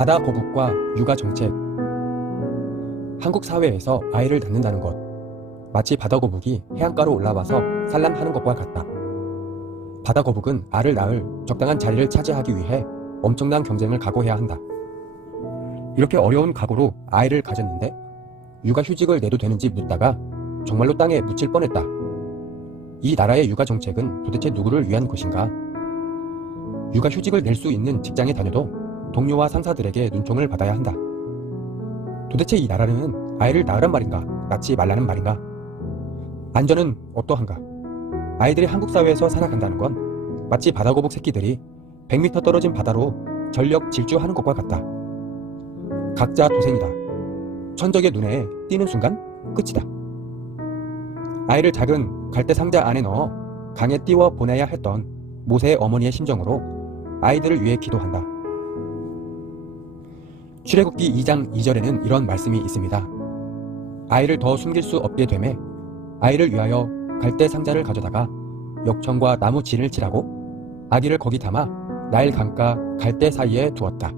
바다 거북과 육아 정책. 한국 사회에서 아이를 낳는다는 것. 마치 바다 거북이 해안가로 올라와서 산란하는 것과 같다. 바다 거북은 알을 낳을 적당한 자리를 차지하기 위해 엄청난 경쟁을 각오해야 한다. 이렇게 어려운 각오로 아이를 가졌는데 육아 휴직을 내도 되는지 묻다가 정말로 땅에 묻힐 뻔했다. 이 나라의 육아 정책은 도대체 누구를 위한 것인가? 육아 휴직을 낼 수 있는 직장에 다녀도 동료와 상사들에게 눈총을 받아야 한다. 도대체 이 나라는 아이를 낳으란 말인가? 낳지 말라는 말인가? 안전은 어떠한가? 아이들이 한국 사회에서 살아간다는 건 마치 바다거북 새끼들이 100m 떨어진 바다로 전력 질주하는 것과 같다. 각자 도생이다. 천적의 눈에 띄는 순간 끝이다. 아이를 작은 갈대 상자 안에 넣어 강에 띄워 보내야 했던 모세의 어머니의 심정으로 아이들을 위해 기도한다. 출애굽기 2장 2절에는 이런 말씀이 있습니다. 아이를 더 숨길 수 없게 되매 아이를 위하여 갈대 상자를 가져다가 역청과 나무 진을 칠하고 아기를 거기 담아 나일 강가 갈대 사이에 두었다.